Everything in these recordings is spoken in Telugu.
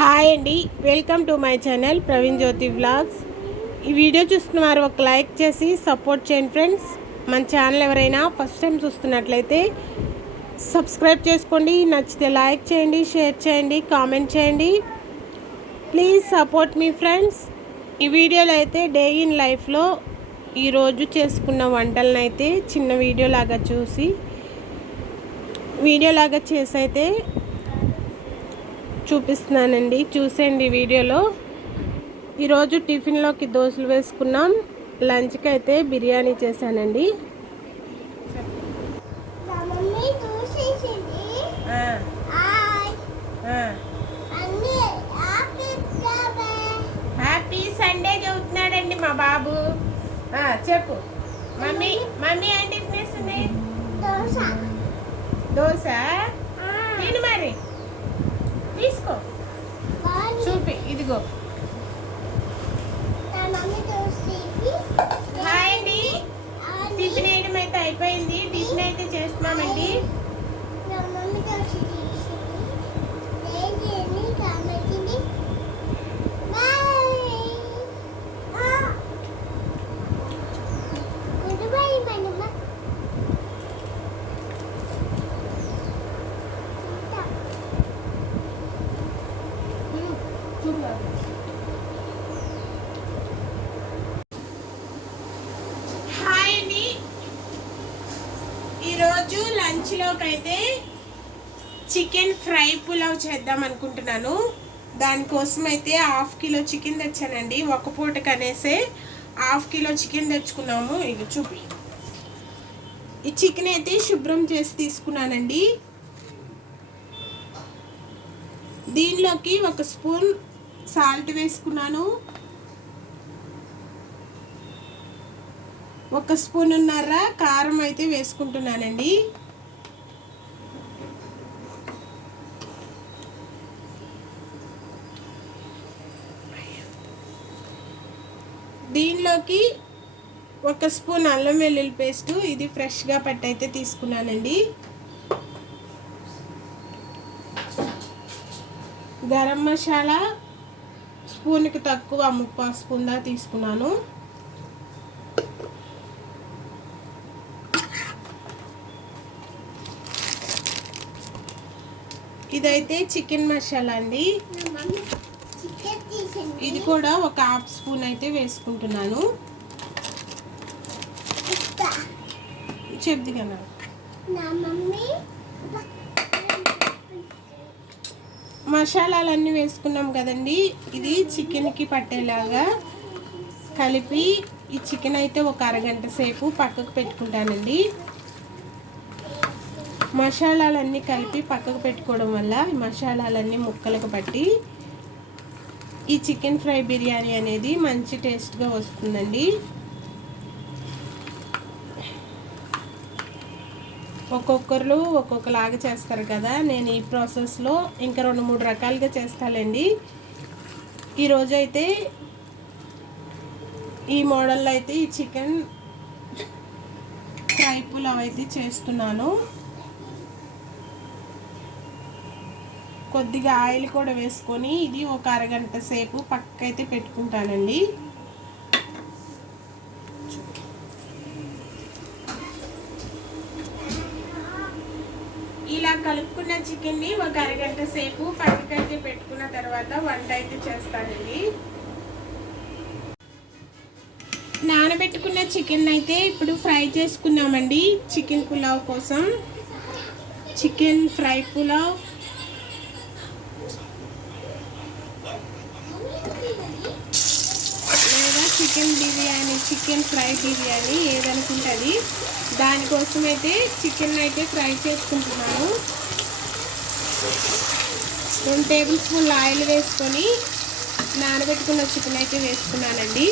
హాయ్ అండి. Welcome to my channel Praveen Jyothi vlogs ఈ వీడియో చూస్తున్న వారు ఒక లైక్ చేసి సపోర్ట్ చేయండి ఫ్రెండ్స్. మన ఛానల్ ఎవరైనా ఫస్ట్ టైం చూస్తున్నట్లయితే సబ్స్క్రైబ్ చేసుకోండి. నచ్చితే లైక్ చేయండి షేర్ చేయండి కామెంట్ చేయండి. ప్లీజ్ సపోర్ట్ మీ ఫ్రెండ్స్ ఈ వీడియోలో అయితే డే ఇన్ లైఫ్లో ఈరోజు చేసుకున్న వంటలను అయితే చిన్న వీడియోలాగా చూసి వీడియో లాగా చేసి అయితే చూపిస్తున్నానండి. చూసేయండి వీడియోలో. ఈరోజు టిఫిన్లోకి దోశలు వేసుకున్నాం. లంచ్కి అయితే బిర్యానీ చేశానండి. Happy Sunday. చదువుతున్నాడండి మా బాబు. చెప్పు. మమ్మీ మమ్మీ ఏం టిఫిన్ వేస్తుంది దోశ. దోశ? తిను మరి. తీసుకో. చూపి ఇదిగో. హాయ్ అండి. టిఫిన్ వేయడం అయితే అయిపోయింది. టిఫిన్ అయితే చేస్తున్నామండి. ఈరోజు లంచ్లోకి అయితే చికెన్ ఫ్రై పులావ్ చేద్దాం అనుకుంటున్నాను. దానికోసం అయితే హాఫ్ కిలో చికెన్ తెచ్చానండి. ఒక పూట కనేసే హాఫ్ కిలో చికెన్ తెచ్చుకున్నాము. ఇది చూపి. ఈ చికెన్ అయితే శుభ్రం చేసి తీసుకున్నానండి. దీనిలోకి ఒక స్పూన్ సాల్ట్ వేసుకున్నాను. ఒక స్పూన్ ఉన్నర? కారం అయితే వేసుకుంటున్నానండి. దీనిలోకి ఒక స్పూన్ అల్లం వెల్లుల్లి పేస్ట్ ఇది ఫ్రెష్గా పట్టయితే తీసుకున్నానండి. గరం మసాలా స్పూన్కి తక్కువ ముప్పా స్పూన్ దా తీసుకున్నాను. ఇదైతే చికెన్ మసాలా అండి. ఇది కూడా ఒక హాఫ్ స్పూన్ అయితే వేసుకుంటున్నాను. చెప్ది కదా మసాలాలన్నీ వేసుకున్నాం కదండి. ఇది చికెన్కి పట్టేలాగా కలిపి ఈ చికెన్ అయితే ఒక అరగంట సేపు పక్కకు పెట్టుకుంటానండి. మసాలాలన్నీ కలిపి పక్కకు పెట్టుకోవడం వల్ల ఈ మసాలాలన్నీ ముక్కలకు పట్టి ఈ చికెన్ ఫ్రై బిర్యానీ అనేది మంచి టేస్ట్గా వస్తుందండి. ఒక్కొక్కరు ఒక్కొక్కలాగా చేస్తారు కదా నేను ఈ ప్రాసెస్లో ఇంకా రెండు మూడు రకాలుగా చేస్తానండి. ఈరోజు అయితే ఈ మోడల్లో అయితే ఈ చికెన్ ఫ్రై పులావ్ అయితే చేస్తున్నాను. కొద్దిగా ఆయిల్ కూడా వేసుకొని ఇది ఒక అరగంట సేపు పక్కైతే పెట్టుకుంటానండి. ఇలా కలుపుకున్న చికెన్ని ఒక అరగంట సేపు పక్కకైతే పెట్టుకున్న తర్వాత వంట అయితే చేస్తానండి. నానబెట్టుకున్న చికెన్ అయితే ఇప్పుడు ఫ్రై చేసుకున్నామండి చికెన్ పులావ్ కోసం. చికెన్ ఫ్రై పులావ్ లేదా chicken biryani chicken fry biryani ఏదనుకుంటుంది దానికోసం అయితే చికెన్ అయితే ఫ్రై చేసుకుంటున్నాను. రెండు టేబుల్ స్పూన్ల ఆయిల్ వేసుకొని నానబెట్టుకున్న చికెన్ అయితే వేసుకున్నానండి.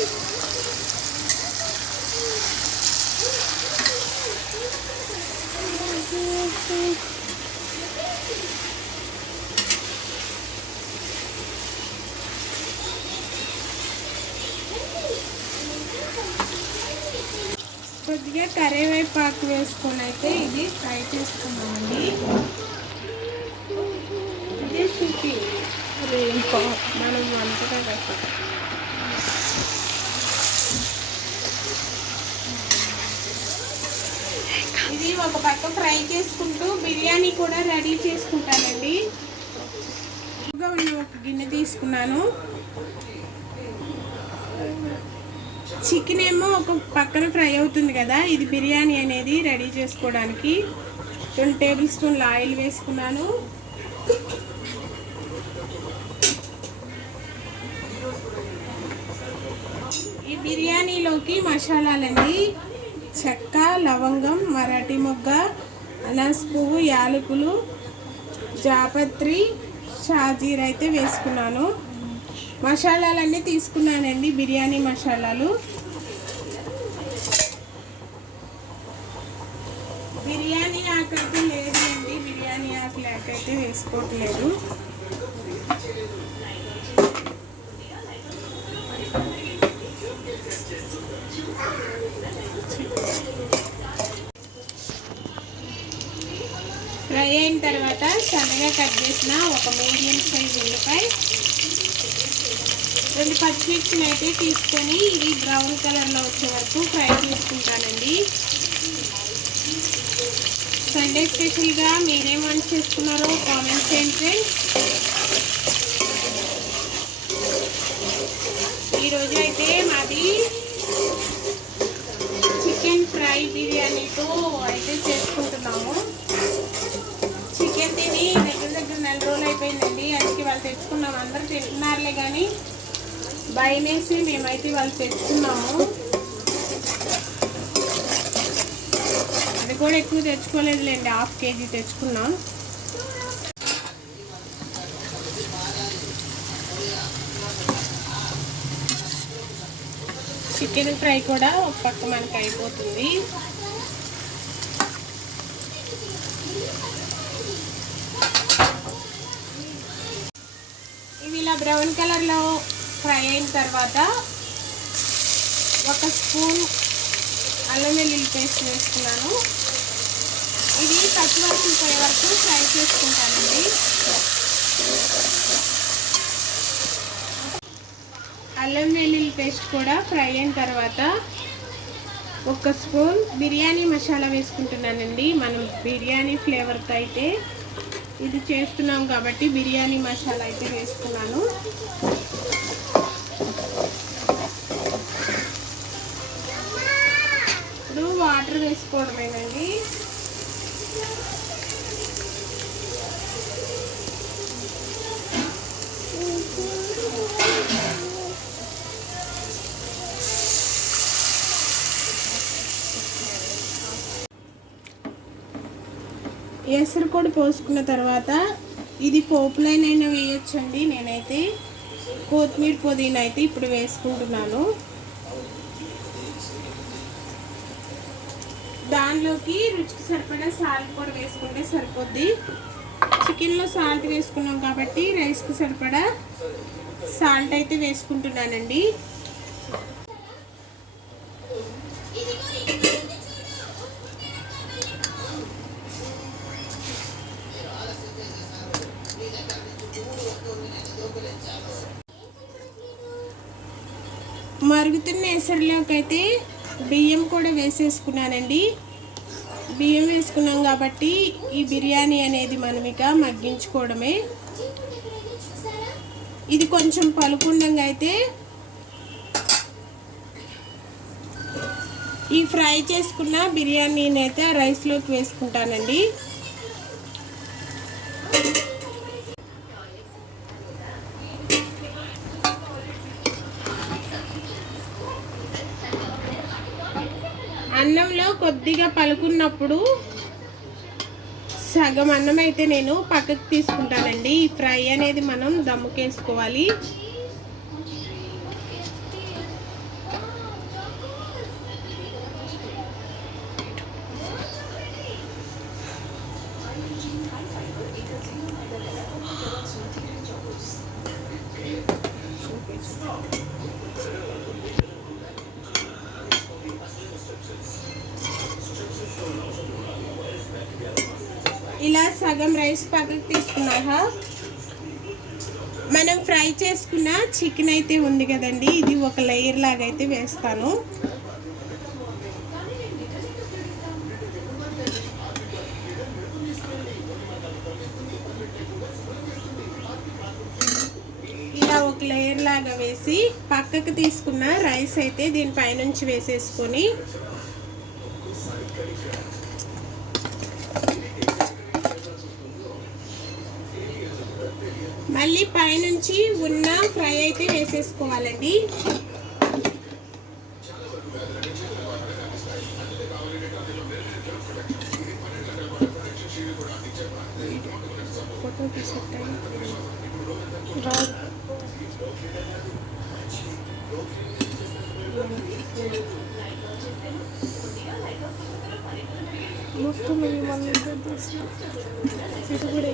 కొద్దిగా కరివేపాకు వేసుకొని అయితే ఇది ఫ్రై చేసుకున్నామండి ఇది చూపి రేంకో మనం వంటగా కదా ఇది ఒక పక్క ఫ్రై చేసుకుంటూ బిర్యానీ కూడా రెడీ చేసుకుంటానండి. ఇంకా ఒక గిన్నె తీసుకున్నాను. చికెన్ ఏమో ఒక పక్కన ఫ్రై అవుతుంది కదా ఇది బిర్యానీ అనేది రెడీ చేసుకోవడానికి. రెండు టేబుల్ స్పూన్ల ఆయిల్ వేసుకున్నాను. ఈ బిర్యానీలోకి మసాలాలండి చెక్క లవంగం మరాఠీ మొగ్గ అనాస్ పువ్వు యాలకులు జాపత్రి షాజీర్ అయితే వేసుకున్నాను. మసాలాలన్నీ తీసుకున్నానండి బిర్యానీ మసాలాలు. బిర్యానీ ఆకైతే అండి బిర్యానీ ఆకు లేకైతే వేసుకోవట్లేదు. ఫ్రై అయిన తర్వాత సన్నగా కట్ చేసిన ఒక మీడియం సైజ్ ఉల్లిపాయ. రెండు పచ్చిమిర్చిని అయితే తీసుకొని ఇవి బ్రౌన్ కలర్లో వచ్చే వరకు ఫ్రై చేసుకుంటానండి. సండే స్పెషల్గా మీరేం వంట చేసుకున్నారో కామెంట్ చేయండి ఫ్రెండ్స్ ఈరోజు అయితే మాది చికెన్ ఫ్రై బిర్యానీతో అయితే చేసుకుంటున్నాము. చికెన్ తిని దగ్గర దగ్గర నెల రోజులు అయిపోయిందండి. అందుకే వాళ్ళు తెచ్చుకున్నాం అందరూ తింటున్నారులే కానీ భయం మేమైతే వాళ్ళు తెచ్చుకున్నాము. అది కూడా ఎక్కువ తెచ్చుకోలేదులేండి హాఫ్ కేజీ తెచ్చుకున్నాం. చికెన్ ఫ్రై కూడా ఒక పక్క మనకి అయిపోతుంది. ఇవి ఇలా బ్రౌన్ కలర్లో ఫ్రై అయిన తర్వాత ఒక స్పూన్ అల్లం వెల్లుల్లి పేస్ట్ వేసుకున్నాను. ఇది పచ్చివాసన పోయే వరకు ఫ్రై చేసుకుంటానండి. అల్లం వెల్లుల్లి పేస్ట్ కూడా ఫ్రై అయిన తర్వాత ఒక స్పూన్ బిర్యానీ మసాలా వేసుకుంటున్నానండి. మనం బిర్యానీ ఫ్లేవర్తో అయితే ఇది చేస్తున్నాం కాబట్టి బిర్యానీ మసాలా అయితే వేసుకున్నాను. వాటర్ వేసుకోవడమేనండి ఎసరు కూడా పోసుకున్న తర్వాత ఇది పోపులైనైనా వేయొచ్చండి నేనైతే. కొత్తిమీర పుదీనా అయితే ఇప్పుడు వేసుకుంటున్నాను. దానిలోకి రుచికి సరిపడా సాల్ట్ కూడా వేసుకుంటే సరిపోద్ది. చికెన్లో సాల్ట్ వేసుకున్నాం కాబట్టి రైస్కి సరిపడా సాల్ట్ అయితే వేసుకుంటున్నానండి. మరుగుతున్న ఎసరిలోకి అయితే బియ్యం కూడా వేసేసుకున్నానండి. బియ్యం వేసుకున్నాం కాబట్టి ఈ బిర్యానీ అనేది మనం ఇక మగ్గించుకోవడమే. ఇది కొంచెం పలుకుండంగా అయితే ఈ ఫ్రై చేసుకున్న బిర్యానీని అయితే ఆ రైస్లోకి వేసుకుంటానండి. కొద్దిగా పలుకున్నప్పుడు సగం అన్నం అయితే నేను పక్కకు తీసుకుంటానండి. ఈ ఫ్రై అనేది మనం దమ్ముకేసుకోవాలి. ఇలా సగం రైస్ పక్కకు తీసుకున్నాక మనం ఫ్రై చేసుకున్న చికెన్ అయితే ఉంది కదండి. ఇది ఒక లేయర్ లాగా అయితే వేస్తాను. ఇలా ఒక లేయర్ లాగా వేసి పక్కకు తీసుకున్న రైస్ అయితే దీనిపైనుంచి వేసేసుకొని మళ్ళీ పైనుంచి ఉన్న ఫ్రై అయితే వేసేసుకోవాలండి. ఫోటో మొత్తం ఇది కూడా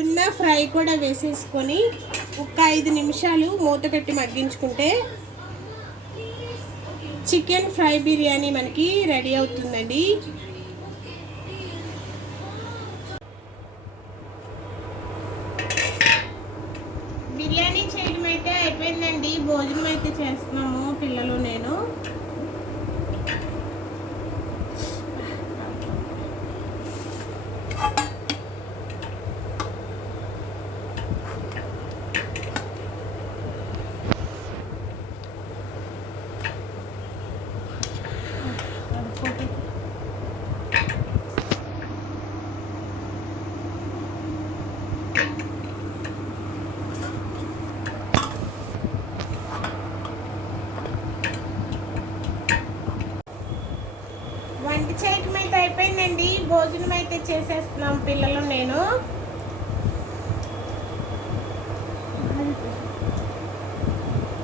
ఉన్న ఫ్రై కూడా వేసేసుకొని ఒక ఐదు నిమిషాలు మూత పెట్టి మగ్గించుకుంటే చికెన్ ఫ్రై బిర్యానీ మనకి రెడీ అవుతుందండి బిర్యానీ చేయడం అయితే అయిపోయిందండి భోజనం అయితే చేస్తున్నాము పిల్లలు నేను వంట చేయటం అయితే అయిపోయిందండి భోజనం అయితే చేసేస్తున్నాం పిల్లలు నేను.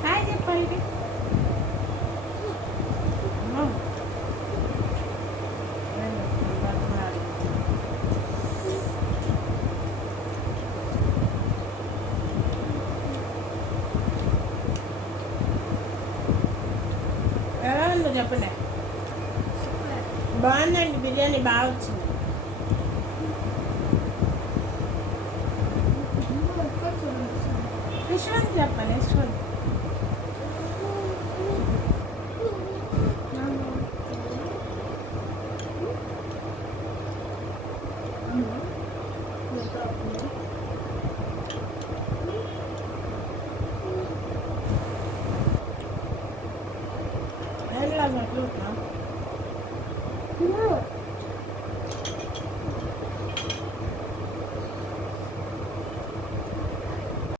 హాయ్ చెప్పాలి. ఎలా ఉందో చెప్పండి? బాగుందండి బిర్యానీ బాగా వచ్చింది.